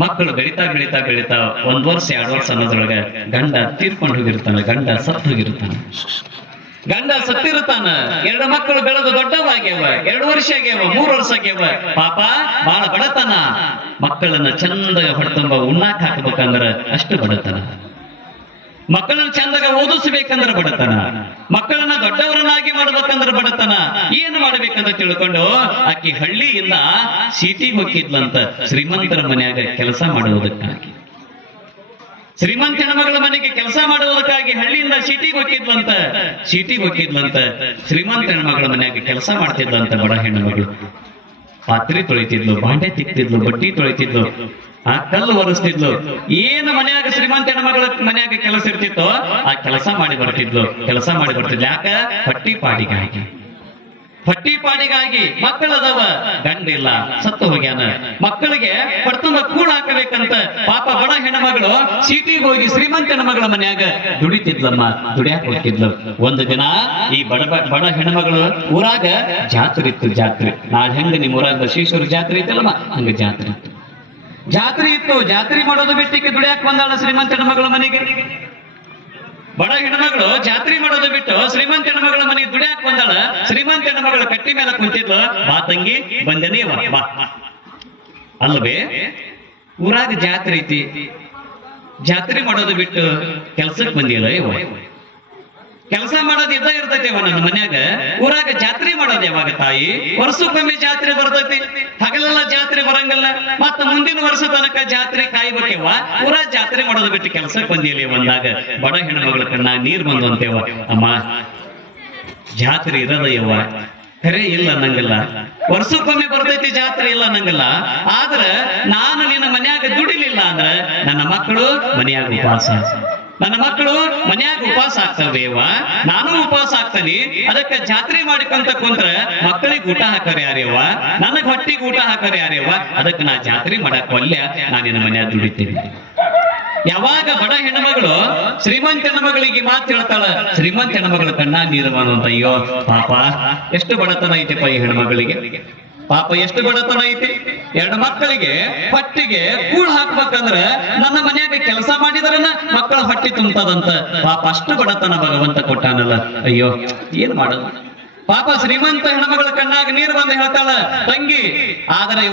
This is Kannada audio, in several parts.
ಮಕ್ಕಳು ಬೆಳಿತಾ ಬೆಳಿತಾ ಬೆಳಿತಾ 1 ವರ್ಷ 2 ವರ್ಷ ಅನ್ನೋದ್ರೊಳಗ ಗಂಡ ತೀರ್ಕೊಂಡು ಹೋಗಿರ್ತಾನ, ಗಂಡ ಸತ್ತು ಹೋಗಿರ್ತಾನ. ಗಂಡ ಸತ್ತಿರ್ತಾನ. 2 ಮಕ್ಕಳು ಬೆಳೆದು ದೊಡ್ಡವಾಗ್ಯವ, 2 ವರ್ಷ ಆಗ್ಯಾವ, 3 ವರ್ಷ ಆಗ್ಯಾವ. ಪಾಪ ಬಾಳ ಬಡತನ. ಮಕ್ಕಳನ್ನ ಚಂದ ಹೊಡ್ತುಂಬ ಉಣ್ಣಾಕ್ ಹಾಕ್ಬೇಕಂದ್ರ ಅಷ್ಟು ಬಡತನ. ಮಕ್ಕಳನ್ನ ಚಂದಾಗ ಓದಿಸ್ಬೇಕಂದ್ರ ಬಡತನ. ಮಕ್ಕಳನ್ನ ದೊಡ್ಡವರನ್ನಾಗಿ ಮಾಡ್ಬೇಕಂದ್ರ ಬಡತನ. ಏನು ಮಾಡ್ಬೇಕಂತ ತಿಳ್ಕೊಂಡು ಆಕಿ ಹಳ್ಳಿಯಿಂದ ಸಿಟಿಗೆ ಹೋಗಿದ್ಲಂತ, ಶ್ರೀಮಂತರ ಮನ್ಯಾಗ ಕೆಲಸ ಮಾಡುವುದಕ್ಕಾಗಿ. ಶ್ರೀಮಂತ ಹೆಣ್ಮಗಳ ಮನೆಗೆ ಕೆಲಸ ಮಾಡುವುದಕ್ಕಾಗಿ ಹಳ್ಳಿಯಿಂದ ಸಿಟಿಗೆ ಹೋಗಿದ್ಲಂತ. ಶ್ರೀಮಂತ ಹೆಣ್ಮಗಳ ಮನ್ಯಾಗ ಕೆಲಸ ಮಾಡ್ತಿದ್ಲಂತ. ಬಡ ಹೆಣ್ಮಗಳು ಪಾತ್ರೆ ತೊಳಿತಿದ್ಲು, ಬಾಂಡೆ ತಿಕ್ತಿದ್ಲು, ಬಟ್ಟಿ ತೊಳಿತಿದ್ಲು, ಆ ಕಲ್ಲು ಒರೆಸ್ತಿದ್ಲು. ಏನು ಮನ್ಯಾಗ ಶ್ರೀಮಂತ ಹೆಣ್ಮಗಳ ಮನ್ಯಾಗ ಕೆಲಸ ಇರ್ತಿತ್ತೋ ಆ ಕೆಲಸ ಮಾಡಿ ಬರ್ತಿದ್ಲು. ಯಾಕ? ಹೊಟ್ಟಿ ಪಾಡಿಗಾಗಿ. ಮಕ್ಕಳದವ, ಗಂಡಿಲ್ಲ, ಸತ್ತು ಹೋಗ್ಯಾನ. ಮಕ್ಕಳಿಗೆ ಹೊಡ್ತುಂಬ ಕೂಡ್ ಹಾಕಬೇಕಂತ ಪಾಪ ಬಡ ಹೆಣ್ಮಗಳು ಸಿಟಿಗೆ ಹೋಗಿ ಶ್ರೀಮಂತ ಹೆಣ್ಮಗಳ ಮನ್ಯಾಗ ದುಡಿತಿದ್ಲಮ್ಮ, ದುಡಿಯಾಕ ಹೋಗ್ತಿದ್ಲು. ಒಂದು ದಿನ ಈ ಬಡ ಹೆಣ್ಮಗಳು ಊರಾಗ ಜಾತ್ರೆ ಇತ್ತು. ನಾಳೆ ಹೆಂಗ ನಿಮ್ ಊರಾಗ ಬಸವೇಶ್ವರ ಜಾತ್ರೆ ಇತ್ತಲ್ಲಮ್ಮ, ಹಂಗ ಜಾತ್ರೆ ಇತ್ತು. ಜಾತ್ರೆ ಮಾಡೋದು ಬಿಟ್ಟಿಕ್ಕೆ ದುಡಿಯಾಕ ಬಂದಾಳ ಶ್ರೀಮಂತ ಹೆಣ್ಮಗಳ ಮನೆಗೆ. ಬಡ ಹೆಣ್ಮಗಳು ಜಾತ್ರೆ ಮಾಡೋದು ಬಿಟ್ಟು ಶ್ರೀಮಂತ ಹೆಣ್ಮಗಳ ಮನೆಗೆ ದುಡಿಯಾಕ ಬಂದಾಳ. ಶ್ರೀಮಂತ ಹೆಣ್ಮಗಳು ಕಟ್ಟಿ ಮೇಲೆ ಕುಂತಿದ್ಲು. ಬಾ ತಂಗಿ, ಬಂದನೇ ಬಾ. ಅಲ್ವೇ, ಊರಾಗ ಜಾತ್ರೆ ಐತಿ, ಜಾತ್ರೆ ಮಾಡೋದು ಬಿಟ್ಟು ಕೆಲ್ಸಕ್ಕೆ ಬಂದಿಲ್ಲ. ಕೆಲಸ ಮಾಡೋದು ಇದ್ದ ಇರ್ತೈತಿ ನನ್ನ ಮನ್ಯಾಗ. ಊರಾಗ ಜಾತ್ರೆ ಮಾಡೋದು ಯಾವಾಗ ತಾಯಿ? ವರ್ಷಕ್ಕೊಮ್ಮೆ ಜಾತ್ರೆ ಬರ್ತೈತಿ. ಹಗಲೆಲ್ಲ ಜಾತ್ರೆ ಬರಂಗಲ್ಲ. ಮತ್ತ ಮುಂದಿನ ವರ್ಷ ತನಕ ಜಾತ್ರೆ ಕಾಯ್ಬೇಕೇವ. ಊರಾಗ ಜಾತ್ರೆ ಮಾಡೋದು ಬಿಟ್ಟು ಕೆಲ್ಸಕ್ಕೆ ಬಂದಿಲ್ಲ ಬಂದಾಗ ಬಡ ಹೆಣ್ಮಗಳ ಕಣ್ಣ ನೀರ್ ಬಂದು ಅಂತೇವ. ಅಮ್ಮ, ಜಾತ್ರೆ ಇರೋದ ಯವ್ವ, ಖರೆ ಇಲ್ಲ ಅನ್ನಂಗಿಲ್ಲ. ವರ್ಷಕ್ಕೊಮ್ಮೆ ಬರ್ತೈತಿ ಜಾತ್ರೆ, ಇಲ್ಲ ಅನ್ನಂಗಿಲ್ಲ. ಆದ್ರ ನಾನು ನಿನ್ನ ಮನ್ಯಾಗ ದುಡಿಲಿಲ್ಲ ಅಂದ್ರ ನನ್ನ ಮಕ್ಕಳು ಮನ್ಯಾಗ ಉಪವಾಸ ಆಗ್ತವೇವ. ನಾನು ಉಪವಾಸ ಆಗ್ತಾನೆ. ಅದಕ್ಕೆ ಜಾತ್ರೆ ಮಾಡಿಕೊಂತ ಕುಂತ್ರ ಮಕ್ಕಳಿಗೆ ಊಟ ಹಾಕರ ಯಾರೇವ, ನನಗ್ ಹೊಟ್ಟಿಗೆ ಊಟ ಹಾಕರ ಯಾರೇವ. ಅದಕ್ಕೆ ನಾ ಜಾತ್ರೆ ಮಾಡಕ್ ಒಲ್ಲೆ, ನಾನು ನಿನ್ನ ಮನ್ಯಾಗ ದುಡಿತೀನಿ. ಯಾವಾಗ ಬಡ ಹೆಣ್ಮಗಳು ಶ್ರೀಮಂತ ಹೆಣ್ಮಗಳಿಗೆ ಮಾತು ಹೇಳ್ತಾಳ, ಶ್ರೀಮಂತ ಹೆಣ್ಮಗಳ ಕಣ್ಣ ನೀರು ಅಂತ. ಅಯ್ಯೋ ಪಾಪ, ಎಷ್ಟು ಬಡತನ ಐತಿಪ್ಪ ಈ ಹೆಣ್ಮಗಳಿಗೆ. ಪಾಪ ಎಷ್ಟು ಬಡತನ ಐತಿ. 2 ಮಕ್ಕಳಿಗೆ ಹೊಟ್ಟಿಗೆ ಕೂಳ್ ಹಾಕ್ಬೇಕಂದ್ರ ನನ್ನ ಮನ್ಯಾಗ ಕೆಲಸ ಮಾಡಿದ್ರನ ಮಕ್ಕಳ ಹೊಟ್ಟಿ ತುಂಬತದಂತ. ಪಾಪ ಅಷ್ಟು ಬಡತನ ಭಗವಂತ ಕೊಟ್ಟಾನಲ್ಲ. ಅಯ್ಯೋ, ಏನ್ ಮಾಡೋದು? ಪಾಪ ಶ್ರೀಮಂತ ಹೆಣ್ಮಗಳ ಕಣ್ಣಾಗ ನೀರು ಬಂದು ಹೇಳ್ತಾಳ, ತಂಗಿ, ಆದ್ರೆ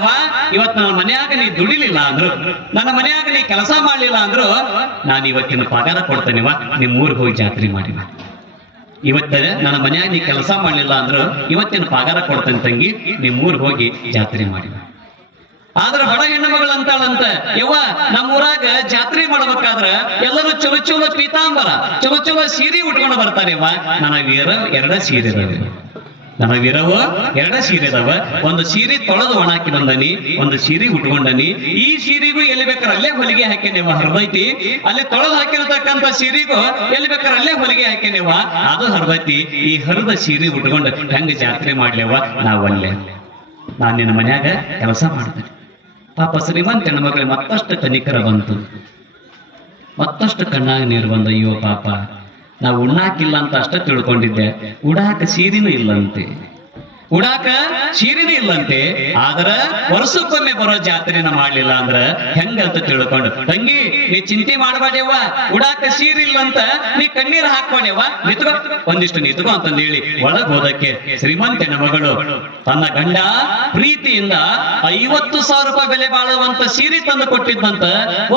ಇವತ್ತು ನನ್ನ ಮನ್ಯಾಗ ನೀ ದುಡಿಲಿಲ್ಲ ಅಂದ್ರು, ನನ್ನ ಮನ್ಯಾಗ ನೀ ಕೆಲಸ ಮಾಡ್ಲಿಲ್ಲ ಅಂದ್ರು ನಾನು ಇವತ್ತಿನ ಪಗಾರ ಕೊಡ್ತೇನಿವ, ನಿಮ್ ಊರಿಗೆ ಹೋಗಿ ಜಾತ್ರೆ ಮಾಡಿವ. ಇವತ್ತ ನನ್ನ ಮನ್ಯಾಗ ನೀ ಕೆಲಸ ಮಾಡ್ಲಿಲ್ಲ ಅಂದ್ರು ಇವತ್ತಿನ ಪಗಾರ ಕೊಡ್ತೇನೆ ತಂಗಿ, ನಿಮ್ ಊರಿಗೆ ಹೋಗಿ ಜಾತ್ರೆ ಮಾಡಿವ. ಆದ್ರ ಬಡ ಹೆಣ್ಣುಮಗಳು ಅಂತಾಳಂತ, ಯವ್ವ, ನಮ್ಮೂರಾಗ ಜಾತ್ರೆ ಮಾಡ್ಬೇಕಾದ್ರ ಎಲ್ಲರೂ ಚಲೋ ಪೀತಾಂಬರ, ಚಲೋ ಸೀರೆ ಉಟ್ಕೊಂಡು ಬರ್ತಾರೇವ. ನನಗೀರ 2 ಸೀರೆ ಇದಾವ. ಒಂದು ಸೀರೆ ತೊಳೆದು ಒಣಾಕಿ ಬಂದನಿ, ಒಂದು ಸೀರೆ ಉಟ್ಕೊಂಡನಿ. ಈ ಸೀರೆಗೂ ಎಲ್ಲಿ ಬೇಕಾರ ಅಲ್ಲೇ ಹೊಲಿಗೆ ಹಾಕೇನೇವ, ಹರ್ದೈತಿ. ಅಲ್ಲಿ ತೊಳೆದು ಹಾಕಿರತಕ್ಕಂತ ಸೀರೆಗೂ ಎಲ್ಲಿ ಬೇಕಾರ ಅಲ್ಲೇ ಹೊಲಿಗೆ ಹಾಕೇನೇವ, ಅದು ಹರ್ದೈತಿ. ಈ ಹರಿದ ಸೀರೆ ಉಟ್ಕೊಂಡು ಹೆಂಗ ಜಾತ್ರೆ ಮಾಡ್ಲೇವ, ನಾವಲ್ಲೇ, ನಾನ್ ನಿನ್ನ ಮನ್ಯಾಗ ಕೆಲಸ ಮಾಡ್ತೇನೆ. ಪಾಪ ಶ್ರೀಮಂತ ಹೆಣ್ಮಗಳಿಗೆ ಮತ್ತಷ್ಟು ಕನಿಕರ ಬಂತು, ಮತ್ತಷ್ಟು ಕಣ್ಣಾಗ ನೀರು ಬಂದ. ಅಯ್ಯೋ ಪಾಪ, ನಾವು ಉಣ್ಣಾಕಿಲ್ಲ ಅಂತ ಅಷ್ಟ ತಿಳ್ಕೊಂಡಿದ್ದೆ, ಉಡಾಕ ಸೀರೆನೂ ಇಲ್ಲಂತೆ. ಆದ್ರ ವರ್ಷಕ್ಕೊಮ್ಮೆ ಬರೋ ಜಾತ್ರೆನ ಮಾಡ್ಲಿಲ್ಲ ಅಂದ್ರ ಹೆಂಗಂತ ತಿಳ್ಕೊಂಡು, ತಂಗಿ, ನೀ ಚಿಂತೆ ಮಾಡಬೇಡವ್ವ, ಉಡಾಕ ಸೀರೆ ಇಲ್ಲಂತ ನೀ ಕಣ್ಣೀರ್ ಹಾಕ್ಬೇಡವ್ವ, ಒಂದಿಷ್ಟು ನಿತ್ಕೋ ಅಂತಂದ ಹೇಳಿ ಒಳಗ್ ಹೋದಕ್ಕೆ ಶ್ರೀಮಂತ ಹೆಣ್ಮಗಳು ತನ್ನ ಗಂಡ ಪ್ರೀತಿಯಿಂದ 50,000 ರೂಪಾಯಿ ಬೆಲೆ ಬಾಳುವಂತ ಸೀರೆ ತಂದು ಕೊಟ್ಟಿದ್ದಂತ.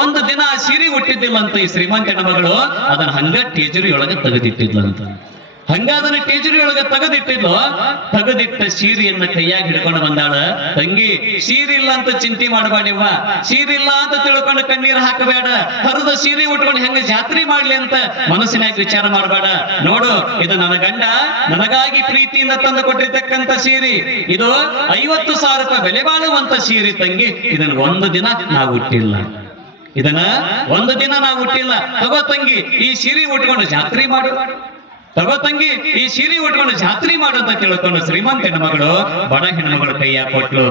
ಒಂದು ದಿನ ಆ ಸೀರೆ ಹುಟ್ಟಿದ್ದಿಲ್ಲಂತ ಈ ಶ್ರೀಮಂತ ಹೆಣ್ಮಗಳು. ಅದನ್ನ ಹಂಗ ಟೇಜರಿ ಒಳಗೆ ತೆಗೆದಿಟ್ಟಿದ್ಲಂತ. ಹಂಗಾದನ್ನ ಟೇಜರಿ ಒಳಗೆ ತೆಗೆದಿಟ್ಟ ಸೀರೆಯನ್ನ ಕೈಯಾಗಿ ಹಿಡ್ಕೊಂಡು ಬಂದಾಳ. ತಂಗಿ, ಸೀರೆ ಇಲ್ಲ ಅಂತ ಚಿಂತೆ ಮಾಡಬೇಡವ್ವ, ಸೀರೆ ಇಲ್ಲ ಅಂತ ತಿಳ್ಕೊಂಡು ಕಣ್ಣೀರ್ ಹಾಕಬೇಡ. ಹರಿದ ಸೀರೆ ಉಟ್ಕೊಂಡು ಹೆಂಗ ಜಾತ್ರೆ ಮಾಡ್ಲಿ ಅಂತ ಮನಸ್ಸಿನಾಗ ವಿಚಾರ ಮಾಡಬೇಡ. ನೋಡು, ಇದು ನನ್ನ ಗಂಡ ನನಗಾಗಿ ಪ್ರೀತಿಯಿಂದ ತಂದು ಕೊಟ್ಟಿರ್ತಕ್ಕಂಥ ಸೀರೆ. ಇದು 50,000 ರೂಪಾಯಿ ಬೆಲೆ ಬಾಳುವಂತ ಸೀರೆ ತಂಗಿ. ಇದನ್ನ ಒಂದು ದಿನ ನಾವು ಹುಟ್ಟಿಲ್ಲ. ತಗೋ ತಂಗಿ, ಈ ಸೀರೆ ಉಟ್ಕೊಂಡು ಜಾತ್ರೆ ಮಾಡು. ತಗೋ ತಂಗಿ ಈ ಸೀರೆ ಉಟ್ಕೊಂಡು ಜಾತ್ರೆ ಮಾಡಂತ ತಿಳ್ಕೊಂಡು ಶ್ರೀಮಂತ ಹೆಣ್ಮಗಳು ಬಡ ಹೆಣ್ಮಗಳು ಕೈಯಾಗ ಕೊಟ್ಲು.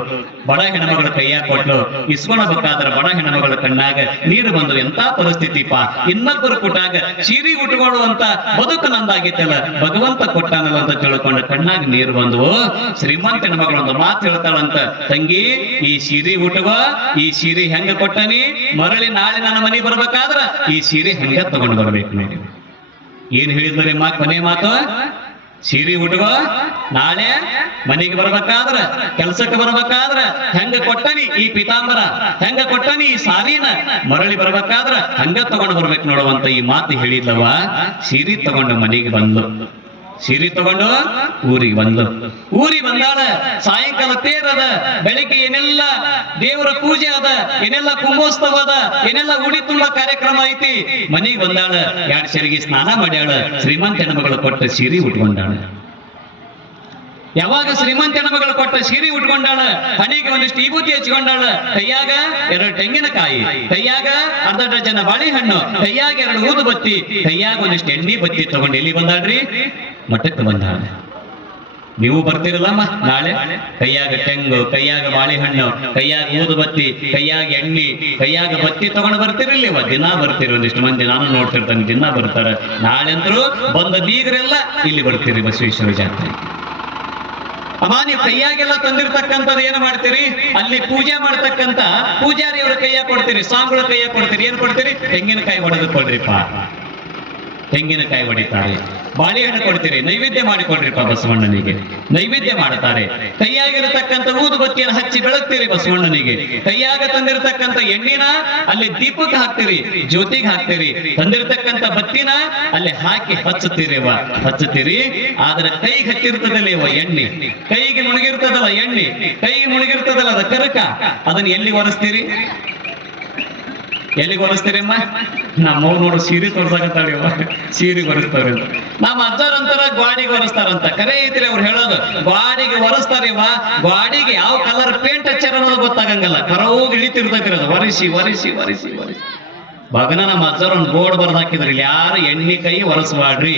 ಬಡ ಹೆಣ್ಮಗಳು ಕೈಯಾಗ ಕೊಟ್ಲು. ಇಸ್ಕೊಳ್ಬೇಕಾದ್ರೆ ಬಡ ಹೆಣ್ಮಗಳ ಕಣ್ಣಾಗ ನೀರು ಬಂದು ಎಂತ ಪರಿಸ್ಥಿತಿಪಾ, ಇನ್ನೊಬ್ಬರು ಕೊಟ್ಟಾಗ ಸೀರೆ ಉಟ್ಕೊಳ್ಳುವಂತ ಬದುಕು ನಂದಾಗಿತ್ತಲ್ಲ, ಭಗವಂತ ಕೊಟ್ಟಾನಲ್ಲ ಅಂತ ತಿಳ್ಕೊಂಡು ಕಣ್ಣಾಗ ನೀರು ಬಂದು ಶ್ರೀಮಂತ ಹೆಣ್ಮಗಳು ಒಂದು ಮಾತು ಹೇಳ್ತಾಳಂತ, ತಂಗಿ ಈ ಸೀರೆ ಉಟ್ಕೋ, ಈ ಸೀರೆ ಹೆಂಗ ಕೊಟ್ಟನಿ, ಮರಳಿ ನಾಳೆ ನನ್ನ ಮನೆ ಬರ್ಬೇಕಾದ್ರ ಈ ಸೀರೆ ಹೆಂಗ ತಗೊಂಡು ಬರ್ಬೇಕು ನೋಡಿ. ಏನ್ ಹೇಳಿದ್ರಿ ಕೊನೆ ಮಾತು, ಸೀರೆ ಉಟ್ಕೋ, ನಾಳೆ ಮನೆಗೆ ಬರ್ಬೇಕಾದ್ರ ಕೆಲ್ಸಕ್ಕೆ ಬರ್ಬೇಕಾದ್ರ ಹೆಂಗ ಕೊಟ್ಟನಿ ಈ ಪೀತಾಂಬರ, ಹೆಂಗ ಕೊಟ್ಟನಿ ಈ ಸಾರಿನ, ಮರಳಿ ಬರ್ಬೇಕಾದ್ರ ಹಂಗ ತಗೊಂಡು ಬರ್ಬೇಕು ನೋಡುವಂತ ಈ ಮಾತು ಹೇಳಿದ್ಲವ. ಸೀರೆ ತಗೊಂಡು ಮನೆಗೆ ಬಂದ್ಲು. ಸೀರೆ ತಗೊಂಡು ಊರಿಗೆ ಬಂದ್ಲು. ಊರಿಗೆ ಬಂದಾಳ. ಸಾಯಂಕಾಲ ತೇರದ, ಬೆಳಿಗ್ಗೆ ಏನೆಲ್ಲ ದೇವರ ಪೂಜೆ ಅದ, ಏನೆಲ್ಲ ಕುಂಭೋತ್ಸವ ಅದ, ಏನೆಲ್ಲ ಉಡಿ ತುಂಬ ಕಾರ್ಯಕ್ರಮ ಐತಿ. ಮನೆಗೆ ಬಂದಾಳ. 2 ಸರಿಗೆ ಸ್ನಾನ ಮಾಡ್ಯಾಳ. ಶ್ರೀಮಂತ ಹೆಣ್ಮಗಳು ಕೊಟ್ಟ ಸೀರೆ ಉಟ್ಕೊಂಡಾಳ. ಯಾವಾಗ ಶ್ರೀಮಂತ ಹೆಣ್ಮಗಳು ಕೊಟ್ಟ ಸೀರೆ ಉಟ್ಕೊಂಡಾಳ, ಹಣಿಗೆ ಒಂದಿಷ್ಟು ವಿಭೂತಿ ಹಚ್ಕೊಂಡಾಳ, ಕೈಯಾಗ 2 ತೆಂಗಿನಕಾಯಿ, ಕೈಯಾಗ ಅರ್ಧ ಡಜನ್ ಬಾಳೆಹಣ್ಣು, ಕೈಯಾಗ 2 ಊದುಬತ್ತಿ, ಕೈಯಾಗ ಒಂದಿಷ್ಟು ಎಣ್ಣೆ ಬತ್ತಿ ತಗೊಂಡು ಎಲ್ಲಿ ಬಂದಾಳ್ರಿ, ಮಠಕ್ಕೆ ಬಂದಾಳ. ನೀವು ಬರ್ತಿರಲ್ಲಮ್ಮ ನಾಳೆ, ಕೈಯಾಗ ತೆಂಗು, ಕೈಯಾಗ ಬಾಳೆಹಣ್ಣು, ಕೈಯಾಗ ಊದುಬತ್ತಿ, ಕೈಯಾಗ ಎಣ್ಣೆ, ಕೈಯಾಗ ಬತ್ತಿ ತಗೊಂಡು ಬರ್ತಿರಲಿವ. ದಿನ ಬರ್ತೀರಿ, ಒಂದಿಷ್ಟು ಮಂದಿ ನಾನು ನೋಡ್ತಿರ್ತಾನೆ, ದಿನ ಬರ್ತಾರ. ನಾಳೆ ಅಂತರೂ ಬಂದ ಬೀಗರೆಲ್ಲ ಇಲ್ಲಿ ಬರ್ತೀರಿ ಬಸವೇಶ್ವರ ಜಾತ್ರೆ. ಅಮ್ಮ ನೀವು ಕೈಯಾಗೆಲ್ಲ ತಂದಿರ್ತಕ್ಕಂಥದ್ದು ಏನು ಮಾಡ್ತೀರಿ, ಅಲ್ಲಿ ಪೂಜೆ ಮಾಡ್ತಕ್ಕಂಥ ಪೂಜಾರಿ ಅವರ ಕೈಯಾಗ ಕೊಡ್ತೀರಿ, ಸ್ವಾಮಿಗಳ ಕೈಯಾಗ ಕೊಡ್ತೀರಿ. ಏನ್ ಕೊಡ್ತೀರಿ, ತೆಂಗಿನಕಾಯಿ ಹೊಡೆದು ಕೊಡ್ರಿಪ್ಪ, ತೆಂಗಿನಕಾಯಿ ಹೊಡಿತಾರೆ. ಬಾಳೆಹಣ್ಣು ಕೊಡ್ತೀರಿ, ನೈವೇದ್ಯ ಮಾಡಿ ಕೊಡ್ರಿಪ್ಪ ಬಸವಣ್ಣನಿಗೆ, ನೈವೇದ್ಯ ಮಾಡ್ತಾರೆ. ಕೈಯಾಗಿರತಕ್ಕಂಥ ಊದುಬತ್ತಿಯನ್ನು ಹಚ್ಚಿ ಬೆಳಗ್ತೀರಿ ಬಸವಣ್ಣನಿಗೆ. ಕೈಯಾಗ ತಂದಿರತಕ್ಕಂಥ ಎಣ್ಣಿನ ಅಲ್ಲಿ ದೀಪಕ್ಕೆ ಹಾಕ್ತೀರಿ, ಜ್ಯೋತಿಗೆ ಹಾಕ್ತೀರಿ. ತಂದಿರತಕ್ಕಂಥ ಬತ್ತಿನ ಅಲ್ಲಿ ಹಾಕಿ ಹಚ್ಚುತ್ತೀರಿ. ಆದ್ರೆ ಕೈಗೆ ಹತ್ತಿರ್ತದಲ್ಲ ಎಣ್ಣೆ, ಕೈಗೆ ಮುಳುಗಿರ್ತದಲ್ಲ ಎಣ್ಣೆ, ಕೈಗೆ ಮುಳುಗಿರ್ತದಲ್ಲ ಅದ ಕರಕ, ಅದನ್ನ ಎಲ್ಲಿ ಒರೆಸ್ತೀರಿ, ಎಲ್ಲಿಗೆ ಒರೆಸ್ತೀರಿ ಅಮ್ಮ? ನಮ್ಮವ್ ನೋಡು ಸೀರೆ ತೋರ್ಸಾಕತ್ತಾಳಿ, ಸೀರೆ ಒರೆಸ್ತಾರ. ನಮ್ಮ ಅಜ್ಜಾರಂತಾರ ಗಾಡಿಗೆ ಒರೆಸ್ತಾರಂತ. ಕರೆ ಐತಿರಿ ಅವ್ರು ಹೇಳೋದು, ಗಾಡಿಗೆ ಒರೆಸ್ತಾರಿವ. ಗಾಡಿಗೆ ಯಾವ ಕಲರ್ ಪೇಂಟ್ ಹಚ್ಚಾರ ಅನ್ನೋದು ಗೊತ್ತಾಗಂಗಲ್ಲ, ಕರೋಗಿ ಇಳಿತಿರ್ತೈತಿರ ಅದು, ಒರೆಸಿ ಒರೆಸಿ ಒರೆಸಿ ಒರೆಸಿ. ಭಗನ ನಮ್ಮ ಅಜ್ಜಾರ ಒಂದು ಬೋರ್ಡ್ ಬರ್ದು ಹಾಕಿದ್ರು, ಇಲ್ಲಿ ಯಾರು ಎಣ್ಣೆ ಕೈ ಒರೆಸ್ಬಾಡ್ರಿ,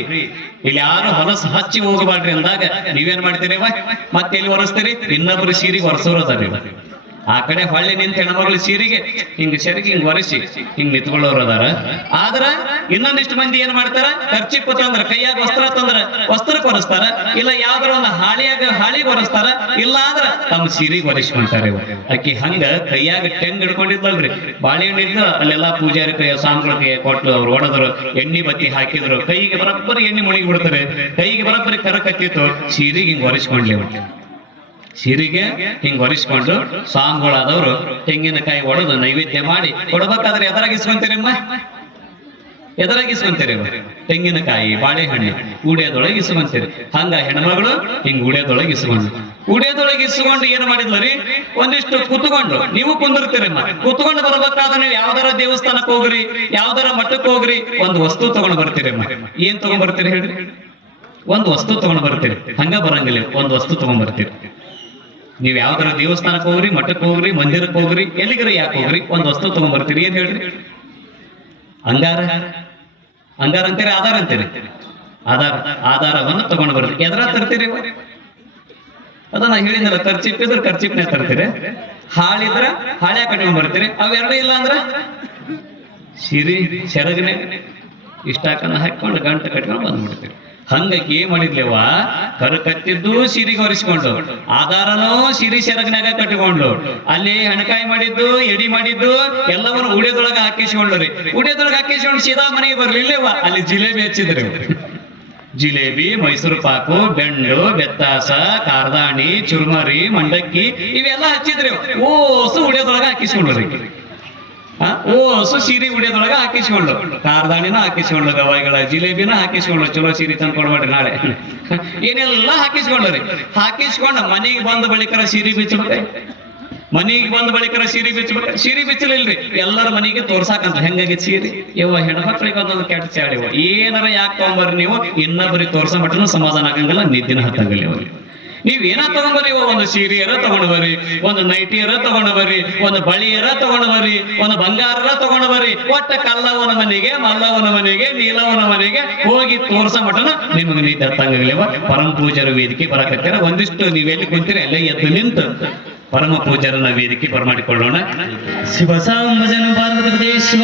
ಇಲ್ಲಿ ಯಾರು ಹೊಲಸು ಹಚ್ಚಿ ಹೋಗಬಾಡ್ರಿ ಅಂದಾಗ ನೀವೇನ್ ಮಾಡ್ತೀರಿವ, ಮತ್ತೆ ಎಲ್ಲಿ ಒರೆಸ್ತೀರಿ, ಇನ್ನೊಬ್ರು ಸೀರೆಗೆ ಒರೆಸೋರದಾರಿ. ಆ ಕಡೆ ಹೊಳ್ಳಿ ನಿಂತ ಹೆಣ್ಮಗಳು ಸೀರೆಗೆ ಹಿಂಗ್ ಸೆರಗಿ ಹಿಂಗ್ ಒರೆಸಿ ಹಿಂಗ್ ನಿಂತ್ಕೊಳ್ಳೋರು ಅದಾರ. ಆದ್ರ ಇನ್ನೊಂದಿಷ್ಟು ಮಂದಿ ಏನ್ ಮಾಡ್ತಾರ, ಖರ್ಚಿಪ್ಪು ತಂದ್ರ, ಕೈಯಾಗ ವಸ್ತ್ರ ತಂದ್ರ ವಸ್ತ್ರಕ್ಕೆ ಒರೆಸ್ತಾರ, ಇಲ್ಲ ಯಾವ್ದಾರ ಒಂದು ಹಾಳಿಗೆ ಒರೆಸ್ತಾರ, ಇಲ್ಲ ಆದ್ರ ತಮ್ಮ ಸೀರೆಗೆ ಒರೆಸ್ಕೊಂತಾರೆ. ಅಕ್ಕಿ ಹಂಗ ಕೈಯಾಗ ಟೆಂಗ್ ಹಿಡ್ಕೊಂಡಿದ್ಲಲ್ರಿ, ಬಾಳೆಹಣ್ಣು ಇದ್ದು ಅಲ್ಲೆಲ್ಲಾ ಪೂಜಾರಿ ಕೈಯ ಸ್ವಾಮಿಗಳ ಕೈಯ ಕೊಟ್ಟು ಅವ್ರು ಹೊಡೆದ್ರು, ಎಣ್ಣೆ ಬತ್ತಿ ಹಾಕಿದ್ರು, ಕೈಗೆ ಬರೋಬ್ಬರಿ ಎಣ್ಣೆ ಮುಳುಗಿ ಬಿಡ್ತಾರೆ, ಕೈಗೆ ಬರೋಬ್ಬರಿ ಕರಕತ್ತಿತ್ತು, ಸೀರೆಗೆ ಹಿಂಗ್ ಒರೆಸ್ಕೊಂಡ್ಲಿ. ಸೀರೆಗೆ ಹಿಂಗ್ ಒರೆಸ್ಕೊಂಡು ಸ್ವಾಮಿಗಳಾದವ್ರು ತೆಂಗಿನಕಾಯಿ ಒಡೆದು ನೈವೇದ್ಯ ಮಾಡಿ ಕೊಡ್ಬೇಕಾದ್ರೆ ಎದರಾಗಿಸ್ಕೊಂತೀರಮ್ಮ, ಎದರಾಗಿಸ್ಕೊಂತೀರಿ, ತೆಂಗಿನಕಾಯಿ ಬಾಳೆಹಣ್ಣು ಉಡಿಯೋದೊಳಗೆ ಇಸ್ಕೊಂತೀರಿ. ಹಂಗ ಹೆಣ್ಮಗಳು ಹಿಂಗ್ ಉಡಿಯೋದೊಳಗೆ ಇಸ್ಕೊಂಡು, ಉಡಿಯೋದೊಳಗೆ ಇಸ್ಕೊಂಡು ಏನ್ ಮಾಡಿದ್ಲರಿ, ಒಂದಿಷ್ಟು ಕುತ್ಕೊಂಡು ನೀವು ಕುಂದಿರ್ತೀರಮ್ಮ, ಕುತ್ಕೊಂಡು ಬರ್ಬೇಕಾದ್ರೆ ನೀವು ಯಾವ್ದಾರ ದೇವಸ್ಥಾನಕ್ಕೆ ಹೋಗ್ರಿ, ಯಾವ್ದಾರ ಮಠಕ್ಕೆ ಹೋಗ್ರಿ, ಒಂದು ವಸ್ತು ತಗೊಂಡ್ ಬರ್ತೀರಮ್ಮ. ಏನ್ ತಗೊಂಡ್ ಬರ್ತೀರಿ ಹೇಳ್ರಿ, ಒಂದು ವಸ್ತು ತಗೊಂಡ್ ಬರ್ತೀರಿ. ಹಂಗ ಬರಂಗಿಲ್ಲ, ಒಂದು ವಸ್ತು ತಗೊಂಡ್ ಬರ್ತೀರಿ. ನೀವ್ ಯಾವ್ದಾರ ದೇವಸ್ಥಾನಕ್ಕೆ ಹೋಗ್ರಿ, ಮಠಕ್ಕೆ ಹೋಗ್ರಿ, ಮಂದಿರಕ್ಕೆ ಹೋಗ್ರಿ, ಎಲ್ಲಿಗರ ಯಾಕೆ ಹೋಗ್ರಿ, ಒಂದು ವಸ್ತು ತಗೊಂಡ್ ಬರ್ತೀರಿ. ಏನ್ ಹೇಳ್ರಿ, ಅಂಗಾರ ಅಂತೀರಿ, ಆಧಾರ ಅಂತೀರಿ, ಆಧಾರವನ್ನು ತಗೊಂಡು ಬರ್ತೀರಿ. ಎದ್ರ ತರ್ತೀರಿ, ಅದನ್ನ ಹೇಳಿದ್ನಲ್ಲ, ಖರ್ಚಿಪ್ಪಿದ್ರೆ ಖರ್ಚಿಪ್ನೇ ತರ್ತೀರಿ, ಹಾಳಿದ್ರ ಹಾಳೆ ಕಟ್ಕೊಂಡ್ ಬರ್ತೀರಿ. ಅವೆರಡು ಇಲ್ಲ ಅಂದ್ರ ಸಿರಿ ಸೆರಗನೆ ಇಷ್ಟಾಕನ್ನ ಹಾಕೊಂಡು ಗಂಟು ಕಟ್ಕೊಂಡು ಬಂದ್ಬಿಡ್ತೀರಿ. ಹಂಗಾಗಿ ಏನ್ ಮಾಡಿದ್ಲೇವ, ಕತ್ತಿದ್ದು ಸೀರೆಗೆ ಒರೆಸ್ಕೊಂಡು, ಆಧಾರನೂ ಸಿರಿ ಸೆರಗನಾಗ ಕಟ್ಟಿಕೊಂಡು, ಅಲ್ಲಿ ಹಣಕಾಯಿ ಮಾಡಿದ್ದು ಎಡಿ ಮಾಡಿದ್ದು ಎಲ್ಲವನ್ನು ಉಡಿಯೋದೊಳಗ ಹಾಕಿಸ್ಕೊಂಡ್ರಿ. ಉಡಿಯೋದೊಳಗೆ ಹಾಕಿಸ್ಕೊಂಡು ಸೀದಾ ಮನೆಗೆ ಬರ್ಲಿಲ್ಲವ, ಅಲ್ಲಿ ಜಿಲೇಬಿ ಹಚ್ಚಿದ್ರಿ. ಜಿಲೇಬಿ, ಮೈಸೂರು ಪಾಕು, ಬೆಂಡು, ಬೆತ್ತಾಸ, ಕಾರ್ದಾಣಿ, ಚುರುಮರಿ, ಮಂಡಕ್ಕಿ ಇವೆಲ್ಲ ಹಚ್ಚಿದ್ರಿ. ಓಸು ಉಡಿಯೋದೊಳಗ ಹಾಕಿಸ್ಕೊಂಡ್ರಿ. ಓಸು ಸೀರೆ ಉಡಿಯೋದೊಳಗ ಹಾಕಿಸ್ಕೊಂಡು, ಕಾರ್ದಾಣಿನ ಹಾಕಿಸ್ಕೊಂಡು, ಗವಾಯಿಗಳ ಜಿಲೇಬಿನ ಹಾಕಿಸ್ಕೊಂಡು, ಚಲೋ ಸೀರೆ ತಂದು ಕೊಡ್ಬೇಡ್ರಿ ನಾಳೆ, ಏನೆಲ್ಲ ಹಾಕಿಸ್ಕೊಂಡ್ರಿ. ಹಾಕಿಸ್ಕೊಂಡು ಮನೆಗೆ ಬಂದ ಬಳಿಕರ ಸೀರೆ ಬಿಚ್ಚಬೇಕ, ಮನೆಗೆ ಬಂದ ಬಳಿಕರ ಸೀರೆ ಬಿಚ್ಚಬೇಕ. ಸೀರೆ ಬಿಚ್ಚಲಿಲ್ರಿ, ಎಲ್ಲರ ಮನೆಗೆ ತೋರ್ಸಾಕಂತ ಹೆಂಗಾಗಿ ಸೀರೆ. ಇವ ಹೆಣ್ಮಕ್ಳಿಗೆ ಒಂದೊಂದು ಕೆಟ್ಟ ಚಾಡಿ, ಏನಾರ ಯಾಕೆ ತಗೊಂಬರ್ರಿ ನೀವು, ಇನ್ನೊಬ್ಬರಿಗೆ ತೋರ್ಸ ಮಟ್ಟನು ಸಮಾಧಾನ ಆಗಂಗಿಲ್ಲ, ನಿದ್ದಿನ ಹತ್ತಂಗಿಲ್ಲ. ಅವ್ರಿಗೆ ನೀವ್ ಏನ ತಗೊಂಡ್ಬರಿ, ಒಂದು ಸೀರೆಯರ ತಗೊಂಡ್ ಬರ್ರಿ, ಒಂದು ನೈಟಿಯರ ತಗೊಂಡ್ ಬರ್ರಿ, ಒಂದು ಬಳಿಯರ ತಗೊಂಡ್ ಬರ್ರಿ, ಒಂದು ಬಂಗಾರರ ತಗೊಂಡ್ ಬರ್ರಿ, ಒಟ್ಟ ಕಲ್ಲವನ ಮನೆಗೆ, ಮಲ್ಲವನ ಮನೆಗೆ, ನೀಲವನ ಮನೆಗೆ ಹೋಗಿ ತೋರ್ಸ ಮಟನ ನಿಮಗೆ ನೀತಿ ಅರ್ಥಂಗಿಲ್ಲವ. ಪರಮ ಪೂಜಾರ ವೇದಿಕೆ ಬರಕತ್ತೀರ, ಒಂದಿಷ್ಟು ನೀವೆಲ್ಲಿ ಕುಂತೀರಿ ಅಲ್ಲೇ ಎದ್ದು ನಿಂತು ಪರಮ ಪೂಜಾರನ ವೇದಿಕೆ ಬರಮಾಡಿಕೊಳ್ಳೋಣ. ಶಿವ ಸಾಂಬ ಜನ ಪಾರ್ವತಿ ಶಿವ